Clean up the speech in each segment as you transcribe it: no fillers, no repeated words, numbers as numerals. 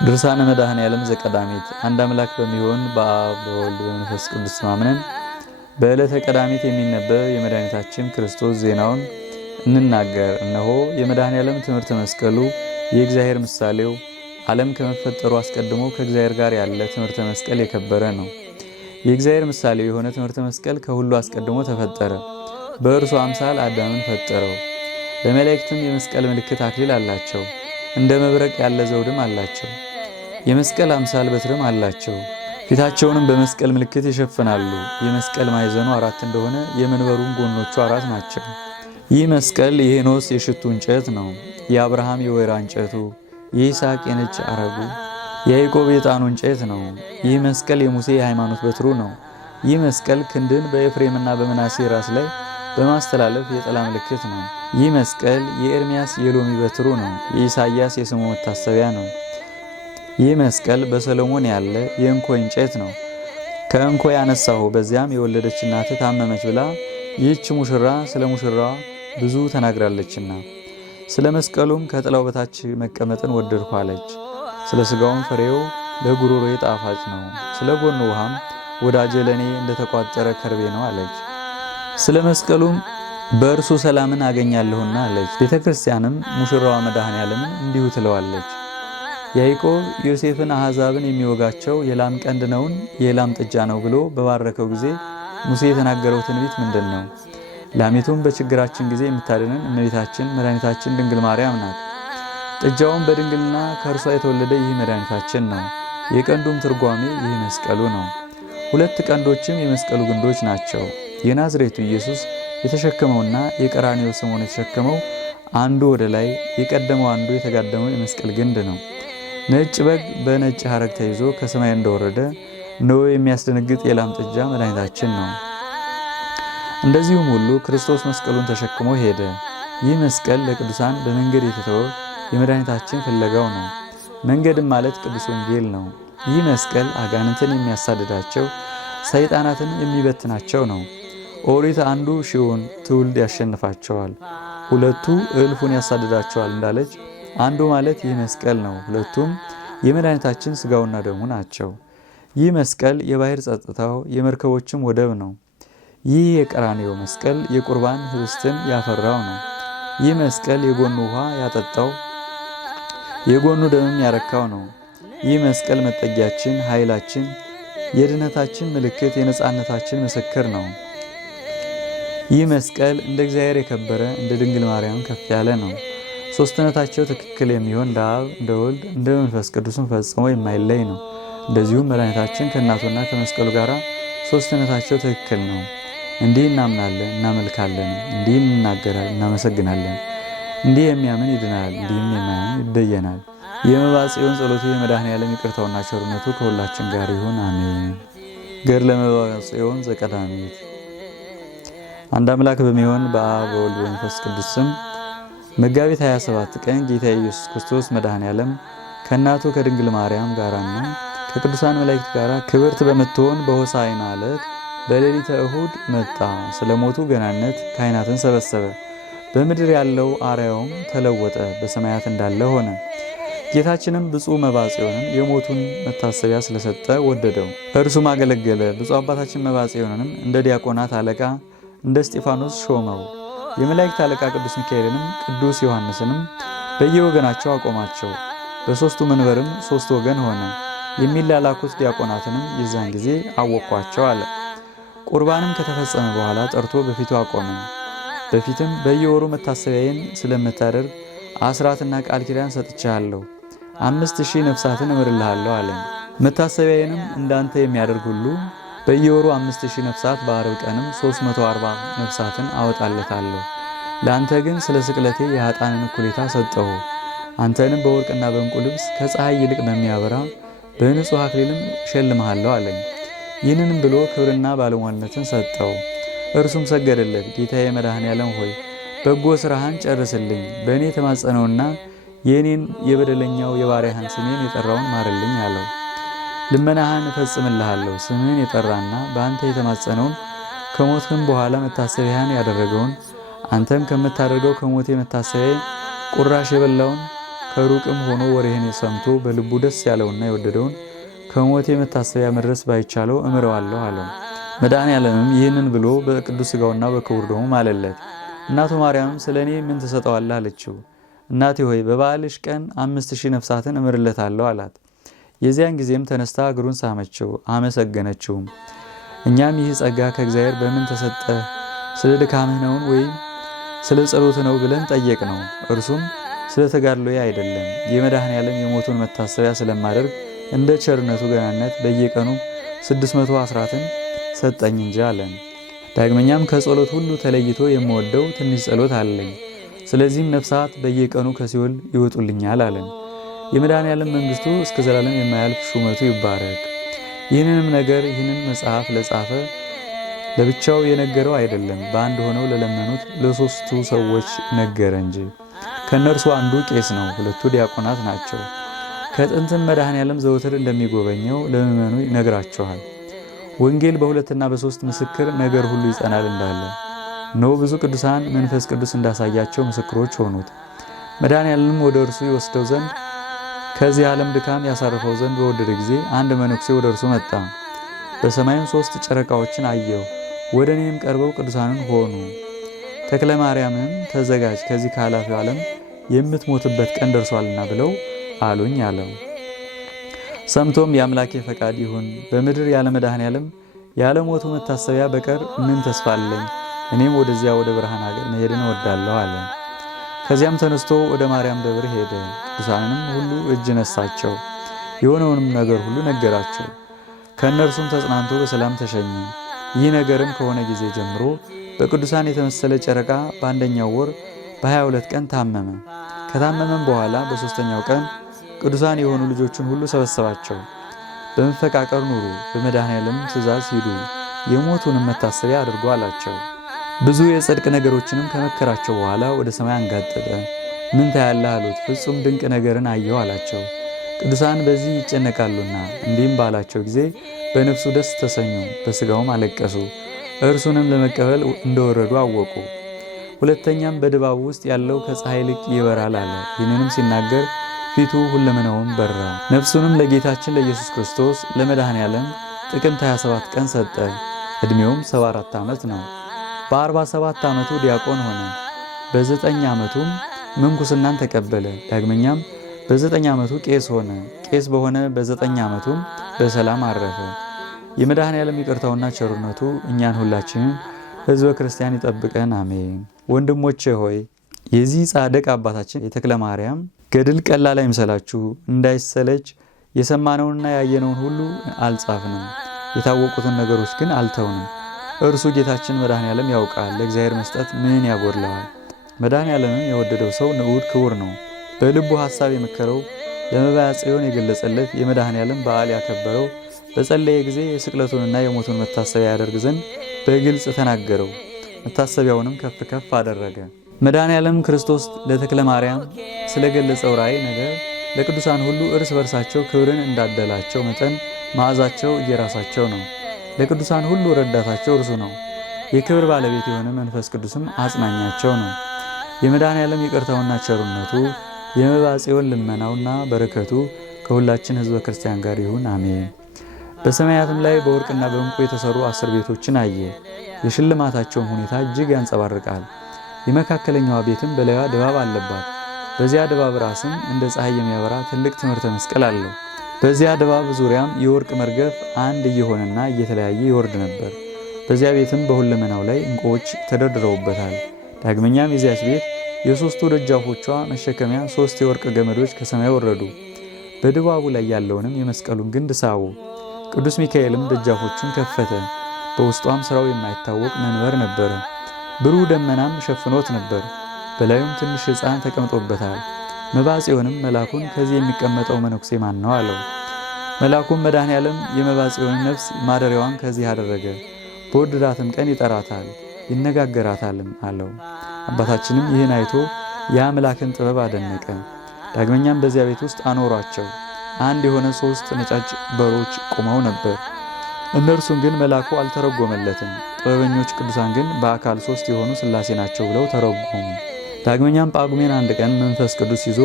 ድርሳነ መድኃኔዓለም ዘቀዳሚት። አንድ አምላክ በሚሆን በአብ በወልድ በመንፈስ ቅዱስ ማምነን በዕለተ ቀዳሚት የሚነበብ የመድኃኒታችን ክርስቶስ ዜናውን እንናገር። እነሆ የመድኃኔዓለም ትምህርተ መስቀሉ የእግዚአብሔር ምሳሌው ዓለም ከመፈጠሩ አስቀድሞ ከእግዚአብሔር ጋር ያለ ትምህርተ መስቀል የከበረ ነው። የእግዚአብሔር ምሳሌው የሆነ ትምህርተ መስቀል ከሁሉ አስቀድሞ ተፈጠረ። በእርሱ አምሳል አዳምን ፈጠረው። ለመላእክትም የመስቀል ምልክት አክሊል አላቸው። እንደ መብረቅ ያለ ዘውድም አላቸው። የመስቀል አምሳል በትርም አላቸው። ፊታቸውንም በመስቀል ምልክት ይሸፍናሉ። የመስቀል ማዕዘኑ 4 እንደሆነ የመንበሩም ጎኖቹ 4 ናቸው። ይህ መስቀል የሄኖስ የሽቱ እንጨት ነው። የአብርሃም የወይራ እንጨቱ፣ የይስሐቅ የነጭ አረጉ፣ የያዕቆብ የዕጣኑ እንጨት ነው። ይህ መስቀል የሙሴ የሃይማኖት በትሩ ነው። ይህ መስቀል ክንድን በኤፍሬምና በመናሴ ራስ ላይ በማስተላለፍ የጥላ ምልክት ነው። ይህ መስቀል የኤርሚያስ የሎሚ በትሩ ነው። የኢሳይያስ የስሙ መታሰቢያ ነው። ይህ መስቀል በሰሎሞን ያለ የእንኮይ እንጨት ነው። ከእንኮይ ያነሳሁ በዚያም የወለደች እናት ታመመች ብላ ይህች ሙሽራ ስለ ሙሽራዋ ብዙ ተናግራለችና፣ ስለ መስቀሉም ከጥላው በታች መቀመጥን ወደድኩ አለች። ስለ ስጋውም ፍሬው ለጉሮሮዬ ጣፋጭ ነው፣ ስለ ጎኑ ውሃም ወዳጄ ለእኔ እንደተቋጠረ ከርቤ ነው አለች። ስለ መስቀሉም በእርሱ ሰላምን አገኛለሁና አለች። ቤተ ክርስቲያንም ሙሽራዋ መድኃኔዓለምን እንዲሁ ትለዋለች። ያዕቆብ ዮሴፍን አሕዛብን የሚወጋቸው የላም ቀንድ ነውን የላም ጥጃ ነው ብሎ በባረከው ጊዜ ሙሴ የተናገረው ትንቢት ምንድን ነው? ላሚቱም በችግራችን ጊዜ የምታድነን እመቤታችን መድኃኒታችን ድንግል ማርያም ናት። ጥጃውም በድንግልና ከእርሷ የተወለደ ይህ መድኃኒታችን ነው። የቀንዱም ትርጓሜ ይህ መስቀሉ ነው። 2 ቀንዶችም የመስቀሉ ግንዶች ናቸው። የናዝሬቱ ኢየሱስ የተሸከመውና የቀራንዮ ስምዖን የተሸከመው አንዱ ወደ ላይ የቀደመው አንዱ የተጋደመው የመስቀል ግንድ ነው። ነጭ በግ በነጭ ሐረግ ተይዞ ከሰማይ እንደወረደ ነው የሚያስደነግጥ የላም ጥጃ መድኃኒታችን ነው። እንደዚሁም ሁሉ ክርስቶስ መስቀሉን ተሸክሞ ሄደ። ይህ መስቀል ለቅዱሳን በመንገድ የተተወ የመድኃኒታችን ፍለጋው ነው። መንገድም ማለት ቅዱስ ወንጌል ነው። ይህ መስቀል አጋንንትን የሚያሳድዳቸው ሰይጣናትን የሚበትናቸው ነው። ኦሪት አንዱ ሺውን ትውልድ ያሸንፋቸዋል፣ 2ቱ እልፉን ያሳድዳቸዋል እንዳለች አንዱ ማለት ይህ መስቀል ነው። 2ቱም የመድኃኒታችን ስጋውና ደሙ ናቸው። ይህ መስቀል የባህር ጸጥታው የመርከቦችም ወደብ ነው። ይህ የቀራንዮ መስቀል የቁርባን ህብስትን ያፈራው ነው። ይህ መስቀል የጎኑ ውሃ ያጠጣው የጎኑ ደምም ያረካው ነው። ይህ መስቀል መጠጊያችን፣ ኃይላችን፣ የድነታችን ምልክት፣ የነጻነታችን ምስክር ነው። ይህ መስቀል እንደ እግዚአብሔር የከበረ እንደ ድንግል ማርያም ከፍ ያለ ነው። ሦስትነታቸው ትክክል የሚሆን እንደ አብ እንደ ወልድ እንደ መንፈስ ቅዱስም ፈጽሞ የማይለይ ነው። እንደዚሁም መድኃኒታችን ከእናቱና ከመስቀሉ ጋር ሦስትነታቸው ትክክል ነው። እንዲህ እናምናለን እናመልካለን፣ እንዲህ እንናገራለን እናመሰግናለን። እንዲህ የሚያምን ይድናል፣ እንዲህም የማያምን ይደየናል። የመብዓ ጽዮን ጸሎቱ የመድኃኔዓለም ይቅርታውና ቸርነቱ ከሁላችን ጋር ይሁን አሜን። ገድለ መብዓ ጽዮን ዘቀዳሚት። አንድ አምላክ በሚሆን በአብ በወልድ በመንፈስ ቅዱስ ስም መጋቢት 27 ቀን ጌታ ኢየሱስ ክርስቶስ መድኃኔዓለም ከእናቱ ከድንግል ማርያም ጋራና ከቅዱሳን መላእክት ጋር ክብርት በምትሆን በሆሳዕና ዕለት በሌሊተ እሁድ መጣ። ስለ ሞቱ ገናነት ካህናትን ሰበሰበ። በምድር ያለው አርያውም ተለወጠ፣ በሰማያት እንዳለ ሆነ። ጌታችንም ብፁዕ መብዓ ጽዮንን የሞቱን መታሰቢያ ስለሰጠ ወደደው፣ እርሱም አገለገለ። ብፁዕ አባታችን መብዓ ጽዮንንም እንደ ዲያቆናት አለቃ እንደ እስጢፋኖስ ሾመው። የመላእክት አለቃ ቅዱስ ሚካኤልንም ቅዱስ ዮሐንስንም በየወገናቸው አቆማቸው። በሦስቱ መንበርም 3 ወገን ሆነ። የሚላላኩት ዲያቆናትንም የዛን ጊዜ አወቋቸው አለ። ቁርባንም ከተፈጸመ በኋላ ጠርቶ በፊቱ አቆመኝ። በፊትም በየወሩ መታሰቢያዬን ስለምታደርግ አስራትና ቃል ኪዳን ሰጥቻለሁ፣ 5000 ነፍሳትን እምርልሃለሁ አለኝ። መታሰቢያዬንም እንዳንተ የሚያደርግ ሁሉ በየወሩ 5000 ነፍሳት፣ በዓርብ ቀንም 340 ነፍሳትን አወጣለታለሁ። ለአንተ ግን ስለ ስቅለቴ የኃጥአንን እኩሌታ ሰጠሁ። አንተንም በወርቅና በዕንቁ ልብስ ከፀሐይ ይልቅ በሚያበራ በንጹሕ አክሊልም እሸልምሃለሁ አለኝ። ይህንንም ብሎ ክብርና ባለሟልነትን ሰጠው። እርሱም ሰገደለት። ጌታዬ መድኃኔዓለም ሆይ በጎ ሥራህን ጨርስልኝ፣ በእኔ የተማጸነውና የእኔን የበደለኛው የባሪያህን ስሜን የጠራውን ማርልኝ አለው። ልመናህን እፈጽምልሃለሁ። ስምህን የጠራና በአንተ የተማጸነውን ከሞትህም በኋላ መታሰቢያህን ያደረገውን አንተም ከምታደርገው ከሞቴ መታሰቢያ ቁራሽ የበላውን ከሩቅም ሆኖ ወሬህን ሰምቶ በልቡ ደስ ያለውና የወደደውን ከሞቴ መታሰቢያ መድረስ ባይቻለው እምረዋለሁ አለው። መድኃኔዓለምም ይህንን ብሎ በቅዱስ ሥጋውና በክቡር ደሙ ማለለት። እናቱ ማርያም ስለ እኔ ምን ትሰጠዋለህ አለችው። እናቴ ሆይ በበዓልሽ ቀን 5000 ነፍሳትን እምርለታለሁ አላት። የዚያን ጊዜም ተነስታ እግሩን ሳመችው፣ አመሰገነችውም። እኛም ይህ ጸጋ ከእግዚአብሔር በምን ተሰጠ? ስለ ድካምህ ነውን ወይም ስለ ጸሎት ነው ብለን ጠየቅ ነው። እርሱም ስለ ተጋድሎዬ አይደለም፣ የመድኃኔዓለም የሞቱን መታሰቢያ ስለማደርግ እንደ ቸርነቱ ገናነት በየቀኑ 600 አስራትን ሰጠኝ እንጂ አለን። ዳግመኛም ከጸሎት ሁሉ ተለይቶ የምወደው ትንሽ ጸሎት አለኝ፣ ስለዚህም ነፍሳት በየቀኑ ከሲኦል ይወጡልኛል አለን። የመድኃኔዓለም መንግስቱ እስከ ዘላለም የማያልፍ ሹመቱ ይባረክ። ይህንን መጽሐፍ ለጻፈ ለብቻው የነገረው አይደለም፣ በአንድ ሆነው ለለመኑት ለሶስቱ ሰዎች ነገረ እንጂ። ከነርሱ አንዱ ቄስ ነው፣ ሁለቱ ዲያቆናት ናቸው። ከጥንትም መድኃኔዓለም ዘወትር እንደሚጎበኘው ለምእመኑ ይነግራቸዋል። ወንጌል በሁለትና በሶስት ምስክር ነገር ሁሉ ይጸናል እንዳለ ነው። ብዙ ቅዱሳን መንፈስ ቅዱስ እንዳሳያቸው ምስክሮች ሆኑት። መድኃኔዓለም ወደ እርሱ ይወስደው ዘንድ ከዚህ ዓለም ድካም ያሳርፈው ዘንድ በወደደ ጊዜ አንድ መነኩሴ ወደ እርሱ መጣ። በሰማይም 3 ጨረቃዎችን አየሁ። ወደ እኔም ቀርበው ቅዱሳንን ሆኑ። ተክለ ማርያምም ተዘጋጅ፣ ከዚህ ከኃላፊው ዓለም የምትሞትበት ቀን ደርሷልና ብለው አሉኝ አለው። ሰምቶም የአምላኬ ፈቃድ ይሁን፣ በምድር ያለ መድኃኔዓለም ያለ ሞቱ መታሰቢያ በቀር ምን ተስፋ አለኝ? እኔም ወደዚያ ወደ ብርሃን ሀገር መሄድን እወዳለሁ አለ። ከዚያም ተነስቶ ወደ ማርያም ደብር ሄደ። ቅዱሳንንም ሁሉ እጅ ነሳቸው፣ የሆነውንም ነገር ሁሉ ነገራቸው። ከእነርሱም ተጽናንቶ በሰላም ተሸኘ። ይህ ነገርም ከሆነ ጊዜ ጀምሮ በቅዱሳን የተመሰለ ጨረቃ በአንደኛው ወር በ22 ቀን ታመመ። ከታመመም በኋላ በ3ኛው ቀን ቅዱሳን የሆኑ ልጆቹን ሁሉ ሰበሰባቸው። በመፈቃቀር ኑሩ፣ በመድኃኔዓለም ትእዛዝ ሂዱ፣ የሞቱንም መታሰቢያ አድርጎ አላቸው። ብዙ የጽድቅ ነገሮችንም ከመከራቸው በኋላ ወደ ሰማይ አንጋጠጠ። ምን ታያለህ አሉት። ፍጹም ድንቅ ነገርን አየሁ አላቸው። ቅዱሳን በዚህ ይጨነቃሉና እንዲህም ባላቸው ጊዜ በነፍሱ ደስ ተሰኙ፣ በሥጋውም አለቀሱ። እርሱንም ለመቀበል እንደወረዱ አወቁ። ሁለተኛም በድባቡ ውስጥ ያለው ከፀሐይ ይልቅ ይበራል አለ። ይህንንም ሲናገር ፊቱ ሁለመናውም በራ። ነፍሱንም ለጌታችን ለኢየሱስ ክርስቶስ ለመድኃኔዓለም ጥቅምት 27 ቀን ሰጠ። ዕድሜውም 74 ዓመት ነው። በ47 ዓመቱ ዲያቆን ሆነ። በ9 ዓመቱም ምንኩስናን ተቀበለ። ዳግመኛም በ9 ዓመቱ ቄስ ሆነ። ቄስ በሆነ በ9 ዓመቱም በሰላም አረፈ። የመድኃኔዓለም ይቅርታውና ቸርነቱ እኛን ሁላችንን ሕዝበ ክርስቲያን ይጠብቀን፣ አሜን። ወንድሞቼ ሆይ የዚህ ጻድቅ አባታችን የተክለ ማርያም ገድል ቀላል አይምሰላችሁ። እንዳይሰለች የሰማነውንና ያየነውን ሁሉ አልጻፍንም፣ የታወቁትን ነገሮች ግን አልተውንም። እርሱ ጌታችን መድኃኔዓለም ያውቃል፣ ለእግዚአብሔር መስጠት ምን ያጎድለዋል? መድኃኔዓለምን የወደደው ሰው ንዑድ ክቡር ነው። በልቡ ሐሳብ የመከረው ለመባያ ጽዮን የገለጸለት የመድኃኔዓለም በዓል ያከበረው በጸለየ ጊዜ የስቅለቱንና የሞቱን መታሰቢያ ያደርግ ዘንድ በግልጽ ተናገረው። መታሰቢያውንም ከፍ ከፍ አደረገ። መድኃኔዓለም ክርስቶስ ለተክለ ማርያም ስለገለጸው ራእይ ነገር ለቅዱሳን ሁሉ እርስ በርሳቸው ክብርን እንዳደላቸው መጠን መዓዛቸው እየራሳቸው ነው። ለቅዱሳን ሁሉ ረዳታቸው እርሱ ነው። የክብር ባለቤት የሆነ መንፈስ ቅዱስም አጽናኛቸው ነው። የመድኃኔዓለም ይቅርታውና ቸርነቱ የመባዓ ጽዮን ልመናውና በረከቱ ከሁላችን ሕዝበ ክርስቲያን ጋር ይሁን፣ አሜን። በሰማያትም ላይ በወርቅና በዕንቁ የተሰሩ 10 ቤቶችን አየ። የሽልማታቸውም ሁኔታ እጅግ ያንጸባርቃል። የመካከለኛዋ ቤትም በላይዋ ድባብ አለባት። በዚያ ድባብ ራስም እንደ ፀሐይ የሚያበራ ትልቅ ትምህርተ መስቀል አለው። በዚያ ድባብ ዙሪያም የወርቅ መርገፍ አንድ እየሆነና እየተለያየ ይወርድ ነበር። በዚያ ቤትም በሁለመናው ላይ ዕንቁዎች ተደርድረውበታል። ዳግመኛም የዚያች ቤት የሶስቱ ደጃፎቿ መሸከሚያ 3 የወርቅ ገመዶች ከሰማይ ወረዱ። በድባቡ ላይ ያለውንም የመስቀሉን ግንድ ሳቡ። ቅዱስ ሚካኤልም ደጃፎቹን ከፈተ። በውስጧም ሥራው የማይታወቅ መንበር ነበረ። ብሩህ ደመናም ሸፍኖት ነበር። በላዩም ትንሽ ሕፃን ተቀምጦበታል። መባዓ ጽዮንም መልአኩን ከዚህ የሚቀመጠው መነኩሴ ማን ነው አለው። መልአኩም መድኃኔዓለም የመባዓ ጽዮንን ነፍስ ማደሪያዋን ከዚህ አደረገ፣ በወደዳትም ቀን ይጠራታል ይነጋገራታልም አለው። አባታችንም ይህን አይቶ የአምላክን ጥበብ አደነቀ። ዳግመኛም በዚያ ቤት ውስጥ አኖሯቸው። አንድ የሆነ 3 ነጫጭ በሮች ቆመው ነበር። እነርሱን ግን መልአኩ አልተረጎመለትም። ጥበበኞች ቅዱሳን ግን በአካል 3 የሆኑ ሥላሴ ናቸው ብለው ተረጎሙ። ዳግመኛም ጳጉሜን 1 ቀን መንፈስ ቅዱስ ይዞ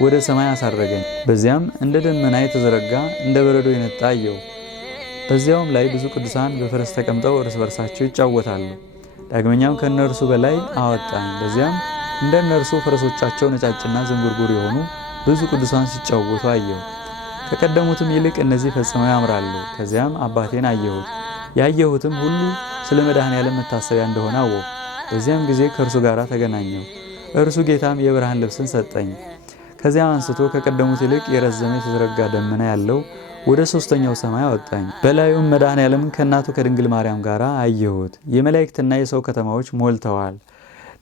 ወደ ሰማይ አሳረገኝ። በዚያም እንደ ደመና የተዘረጋ እንደ በረዶ የነጣ አየሁ። በዚያውም ላይ ብዙ ቅዱሳን በፈረስ ተቀምጠው እርስ በርሳቸው ይጫወታሉ። ዳግመኛም ከእነርሱ በላይ አወጣኝ። በዚያም እንደ እነርሱ ፈረሶቻቸው ነጫጭና ዝንጉርጉር የሆኑ ብዙ ቅዱሳን ሲጫወቱ አየሁ። ከቀደሙትም ይልቅ እነዚህ ፈጽመው ያምራሉ። ከዚያም አባቴን አየሁት። ያየሁትም ሁሉ ስለ መድኃኔዓለም መታሰቢያ እንደሆነ አወቅሁ። በዚያም ጊዜ ከእርሱ ጋር ተገናኘሁ። እርሱ ጌታም የብርሃን ልብስን ሰጠኝ። ከዚያም አንስቶ ከቀደሙት ይልቅ የረዘመ የተዘረጋ ደመና ያለው ወደ ሶስተኛው ሰማይ አወጣኝ። በላዩም መድኃኔዓለምን ከእናቱ ከድንግል ማርያም ጋር አየሁት። የመላእክትና የሰው ከተማዎች ሞልተዋል።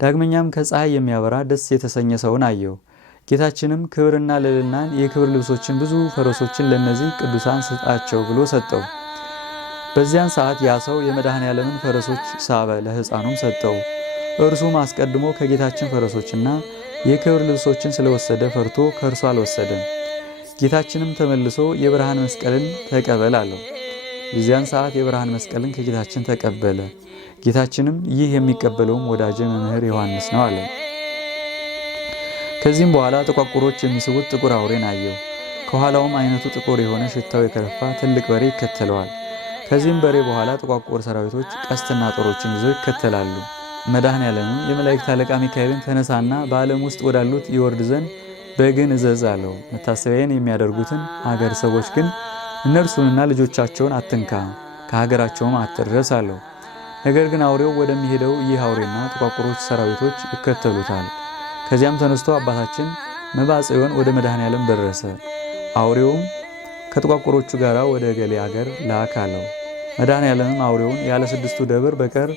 ዳግመኛም ከፀሐይ የሚያበራ ደስ የተሰኘ ሰውን አየሁ። ጌታችንም ክብርና ልዕልናን የክብር ልብሶችን ብዙ ፈረሶችን ለእነዚህ ቅዱሳን ስጣቸው ብሎ ሰጠው። በዚያን ሰዓት ያ ሰው የመድኃኔዓለምን ፈረሶች ሳበ፣ ለሕፃኑም ሰጠው። እርሱም አስቀድሞ ከጌታችን ፈረሶችና የክብር ልብሶችን ስለወሰደ ፈርቶ ከእርሱ አልወሰደም። ጌታችንም ተመልሶ የብርሃን መስቀልን ተቀበል አለው። የዚያን ሰዓት የብርሃን መስቀልን ከጌታችን ተቀበለ። ጌታችንም ይህ የሚቀበለውም ወዳጄ መምህር ዮሐንስ ነው አለ። ከዚህም በኋላ ጥቋቁሮች የሚስቡት ጥቁር አውሬን አየው። ከኋላውም አይነቱ ጥቁር የሆነ ሽታው የከረፋ ትልቅ በሬ ይከተለዋል። ከዚህም በሬ በኋላ ጥቋቁር ሰራዊቶች ቀስትና ጦሮችን ይዘው ይከተላሉ። መድኃኔዓለምም የመላእክት አለቃ ሚካኤልን ተነሳና በዓለም ውስጥ ወዳሉት ይወርድ ዘንድ በግን እዘዝ አለው። መታሰቢያን የሚያደርጉትን አገር ሰዎች ግን እነርሱንና ልጆቻቸውን አትንካ፣ ከሀገራቸውም አትድረስ አለው። ነገር ግን አውሬው ወደሚሄደው ይህ አውሬና ጥቋቁሮች ሰራዊቶች ይከተሉታል። ከዚያም ተነስቶ አባታችን መባጽዮን ወደ መድኃኔዓለም ደረሰ። አውሬውም ከጥቋቁሮቹ ጋር ወደ እገሌ አገር ላክ አለው። መድኃኔዓለምም አውሬውን ያለ 6ቱ ደብር በቀር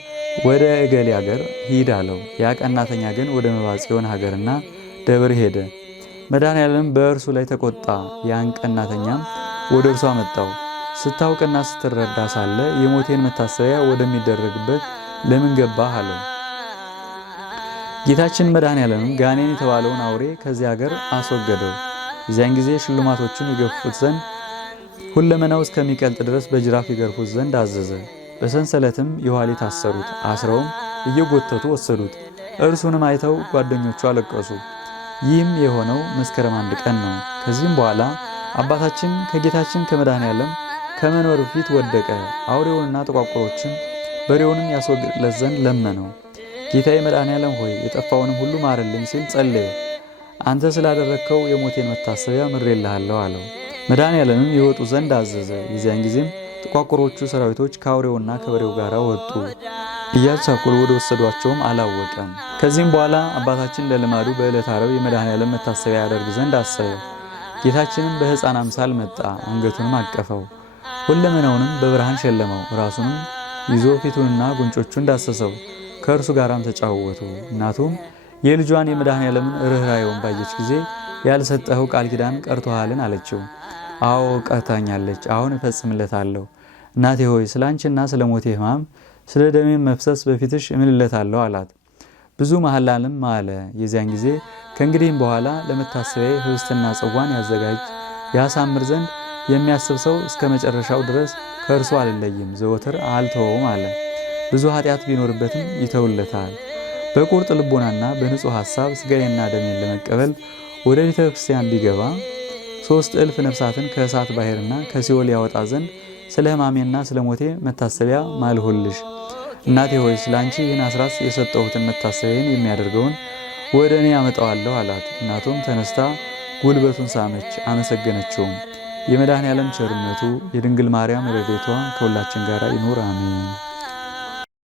ወደ እገሌ አገር ሂድ አለው። ያ ቀናተኛ ግን ወደ መባጽዮን ሀገርና ደብር ሄደ። መድኃኔዓለም በእርሱ ላይ ተቆጣ። ያን ቀናተኛም ወደ እርሱ አመጣው። ስታውቅና ስትረዳ ሳለ የሞቴን መታሰቢያ ወደሚደረግበት ለምን ገባህ አለው። ጌታችን መድኃኔዓለምም ጋኔን የተባለውን አውሬ ከዚያ ሀገር አስወገደው። የዚያን ጊዜ ሽልማቶቹን ይገፉት ዘንድ ሁለመናው እስከሚቀልጥ ድረስ በጅራፍ ይገርፉት ዘንድ አዘዘ። በሰንሰለትም የኋሊት አሰሩት። አስረውም እየጎተቱ ወሰዱት። እርሱንም አይተው ጓደኞቹ አለቀሱ። ይህም የሆነው መስከረም 1 ቀን ነው። ከዚህም በኋላ አባታችን ከጌታችን ከመድኃኔዓለም ከመንበሩ ፊት ወደቀ። አውሬውንና ጥቋቁሮችን በሬውንም ያስወግድለት ዘንድ ለመነው። ጌታዬ መድኃኔዓለም ሆይ የጠፋውንም ሁሉ ማርልኝ ሲል ጸለየ። አንተ ስላደረግከው የሞቴን መታሰቢያ ምሬልሃለሁ አለው። መድኃኔዓለምም ይወጡ ዘንድ አዘዘ። የዚያን ጊዜም ጥቋቁሮቹ ሰራዊቶች ከአውሬውና ከበሬው ጋር ወጡ። እያቻኮሉ ወደ ወሰዷቸውም አላወቀም። ከዚህም በኋላ አባታችን እንደ ልማዱ በዕለተ ዓርብ የመድኃኔዓለም መታሰቢያ ያደርግ ዘንድ አሰበ። ጌታችንም በሕፃን አምሳል መጣ። አንገቱንም አቀፈው፣ ሁለመናውንም በብርሃን ሸለመው። ራሱንም ይዞ ፊቱንና ጉንጮቹን ዳሰሰው። ከእርሱ ጋራም ተጫወቱ። እናቱም የልጇን የመድኃኔዓለምን ርኅራኄውን ባየች ጊዜ ያልሰጠኸው ቃል ኪዳን ቀርቶሃልን አለችው። አዎ ቀርታኛለች፣ አሁን እፈጽምለታለሁ። እናቴ ሆይ ስለ አንቺና ስለ ሞቴ ሕማም ስለ ደሜም መፍሰስ በፊትሽ እምልለታለሁ አላት። ብዙ መሐላንም ማለ። የዚያን ጊዜ ከእንግዲህም በኋላ ለመታሰቢያ ህብስትና ጽዋን ያዘጋጅ ያሳምር ዘንድ የሚያስብ ሰው እስከ መጨረሻው ድረስ ከእርሱ አልለይም፣ ዘወትር አልተወውም አለ። ብዙ ኃጢአት ቢኖርበትም ይተውለታል። በቁርጥ ልቦናና በንጹሕ ሐሳብ ሥጋዬና ደሜን ለመቀበል ወደ ቤተ ክርስቲያን ቢገባ 3,000 ነፍሳትን ከእሳት ባሕርና ከሲኦል ያወጣ ዘንድ ስለ ሕማሜና ስለ ሞቴ መታሰቢያ ማልሁልሽ። እናቴ ሆይ ስለ አንቺ ይህን አስራት የሰጠሁትን መታሰቢያን የሚያደርገውን ወደ እኔ አመጣዋለሁ አላት። እናቱም ተነስታ ጉልበቱን ሳመች፣ አመሰገነችውም። የመድኃኔዓለም ቸርነቱ የድንግል ማርያም ረድኤቷ ከሁላችን ጋር ይኑር አሜን።